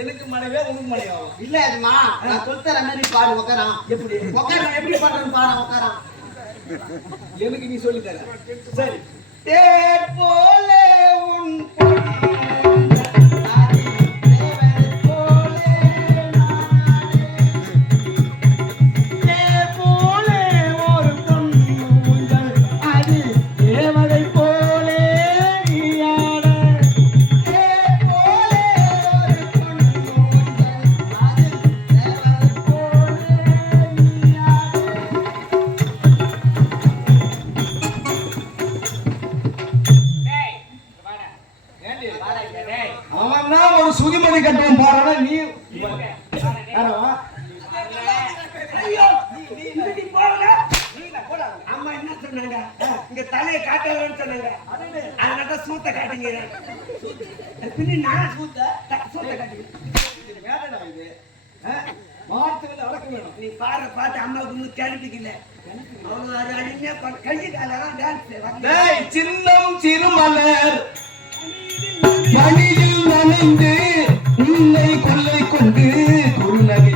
எனக்கு மனைவியா உனக்கு மனைவியாகும் இல்ல அதுமா நான் சொல்ற மாதிரி பாடு உட்காரான் எப்படி பண்றேன்னு பாரு உட்காரான் எனக்கு நீ சொல்லி தர சரி தேர் போல உன் சுதிமணி கட்டுவோம் பாருடா நீ அம்மா என்ன சொன்னாங்க இங்க தலையை காட்டலன்னு சொன்னாங்க அதனால சூத்த காட்டுங்க பின்ன நான் சூத்த காட்டுங்க இது மாட்டுல அடக்க வேணும் நீ பாரு பார்த்து அம்மாவுக்கு இன்னும் கேட்டுக்கல அவ்வளவு அடிமையா கை காலெல்லாம் டான்ஸ் சின்னம் சிறுமலர் பணியில் நனைந்து உன்னை கொள்ளை கொண்டு குருநகை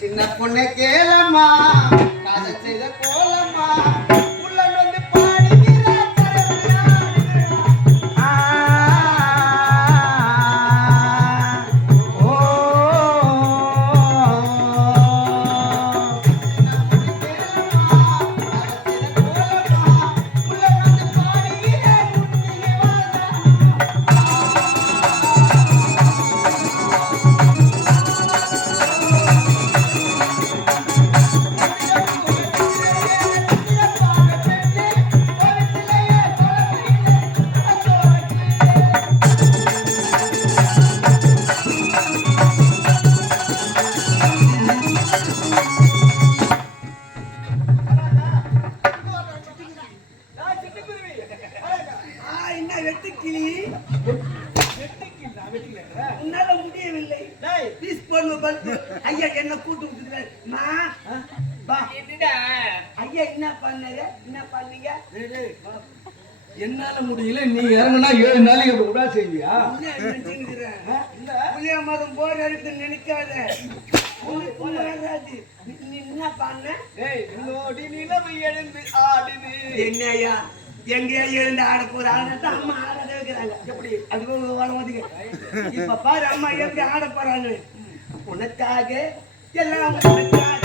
சின்ன பொண்ணை கேளம்மா காதை செய்த கோலம்மா உன்னால முடியவில்லை ஐயா என்ன கூட்டு ஐயா என்ன பண்ணீங்க என்னால முடியல நீ இறங்குனா 7 நாளைக்கு விடா செய்வியா புளிய மதம் போர் இருக்குன்னு நினைக்காத நீ என்ன பண்ண நிலவு எழுந்து ஆடுது என்னையா எங்கேயா எழுந்து ஆட போறாங்க அம்மா ஆட வைக்கிறாங்க எப்படி அதுக்கு வளர்ந்துங்க இப்ப பாரு அம்மா எப்படி ஆட போறாங்க உனக்காக எல்லாம் உனக்காக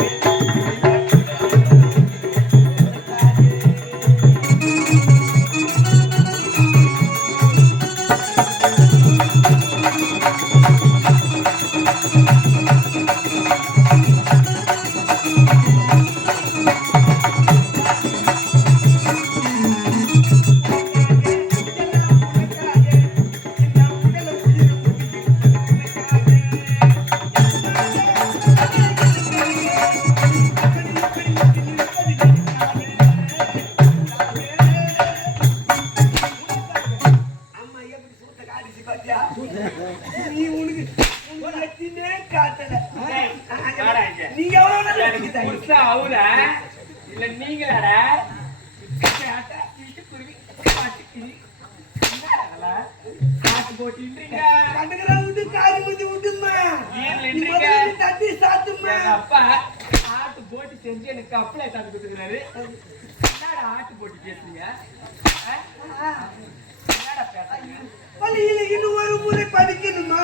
நீ உனக்கு காட்டல நீ எவ்வளவு அவர இல்ல நீங்களா அப்பா ஆட்டு போட்டி செஞ்சு எனக்கு அப்ளை சாப்பிட்டு கொடுத்துக்கிறாரு. ஆட்டு போட்டி பேசுறீங்க இன்னும் ஒரு முறை படிக்கணுமா?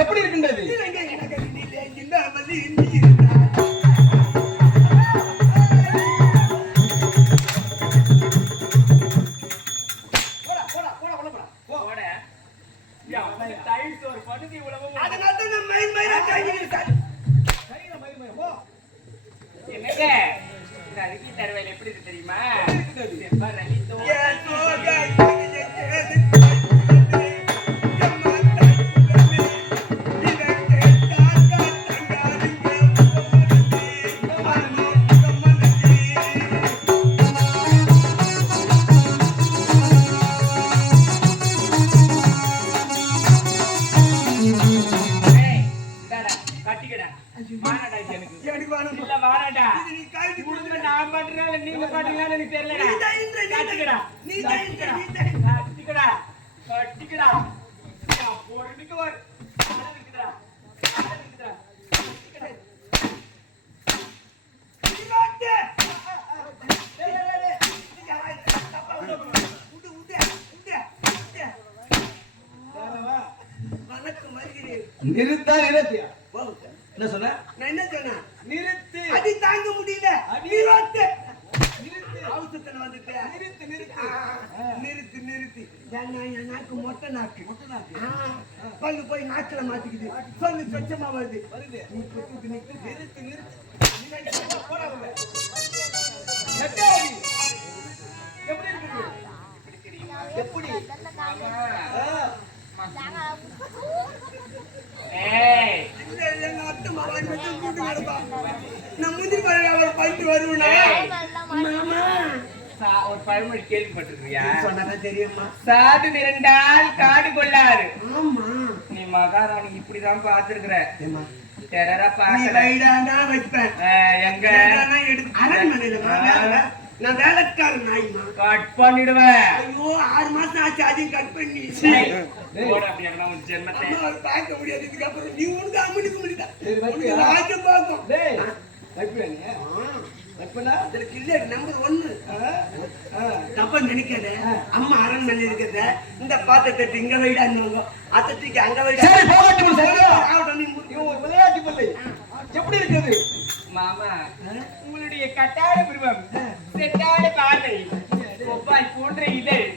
எப்படி இருக்கின்றது? தெரியுமா? இருக்குது. செவ்வரளித்தோ. என் சோக கிளியை கேது கேட்டு, எம்மா தங்குதமே, இதை கேட்டாக்கா தங்காதீங்க உம்மனதி, அம்மா உம்மனதி. ஏய், இந்தாடா, கட்டிக்கடா. வானடா இது எனக்கு. எனக்கு வேணும். இல்ல, வானடா. இது நீ கழட்டி உடுப்பு கொடுத்துரு. நான் பண்றேன், நீங்க பண்றீங்களான்னு எனக்கு தெரியலடா. நீ தான் இந்த, நீ தான். கட்டிக்கடா. நீ தான் இந்த, கட்டிக்கடா. நீ தான். கட்டிக்கடா. கட்டிக்கடா. பொறுமைக்கு வா. ஆளு இருக்குடா. ஆளு இருக்குடா. கட்டிக்கடா. இல்லாட்டே. டேய், டேய், டேய். நீங்க தப்பா விடு, விடு, விடு. யாரவா? வணக்கம் வருகிறேன். நிறுத்தா நிறுத்தியா? ஓ, என்ன சொன்ன? நான் என்ன சொன்னேன்? நிறுத்து. அடி தாங்க முடியல. அடி. நிறுத்து. நிறுத்து. அவசரத்துல வந்துட்டேன். நிறுத்து நிறுத்து. நிறுத்து நிறுத்து. ஏன்னா என் நாக்கு மொட்டை நாக்கு. மொட்டை நாக்கு. பல்லு போய் நாக்குல மாட்டிக்குது. சொல்லு சொச்சமா வருது. வருது. நிறுத்து, நிறுத்து. நிறுத்து நிறுத்து. நிறுத்து. போடா உள்ள. எட்டாவது. எப்படி இருக்குது? எப்படி? ஏய், இல்ல, எங்க அத்தை மாவன் வச்சு கூட்டு கிடப்பா. நான் முந்திரி பழம் வியாபாரம் பண்ணிட்டு வருவேனா? மாமா. ஒரு பழமொழி கேள்விப்பட்டிருக்கியா? சொன்னாதான் தெரியுமா? சாது மிரண்டால் காடு கொள்ளாரு. ஆமா. நீ மகாராணி இப்படிதான் பாத்துருக்குற. ஏம்மா, டெரரா நீ பாக்கல. வைடானா வைப்பேன். எங்க வேண்டானா எடுத்து அரண்மனையில நான் வேலைக்காரன் நாய்மா. கட் பண்ணிடுவேன். ஐயோ 6 மாசம் ஆச்சு அதையும் கட் பண்ணி போட அப்படின்னா உன் ஜென்மத்தை. அம்மா அவர் பார்க்க முடியாது. இதுக்கப்புறம் நீ உனக்கு அம்மனுக்கு முடியல. சரி, வைப்பியா? ராஜ பார்க்கும். டேய், வைப்பியா நீ? வைப்பனா? அதுல கில்லர் நம்பர் 1. தப்பா நினைக்காத. அம்மா அரண்மனை இருக்கிறத இந்த பாத்திரத்தை இங்க வைடாங்க, அத்தத்துக்கு அங்க வைடா. சரி, போகட்டும், சரி. ஆகட்டும், நீ இவன் ஒரு விளையாட்டு பிள்ளை. எப்படி இருக்குது? மாமா, உங்களுடைய கட்டாட பிரிவம், செட்டாட பார்வை, கொப்பாய் போன்ற இதழ்,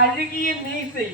அழகிய மீசை,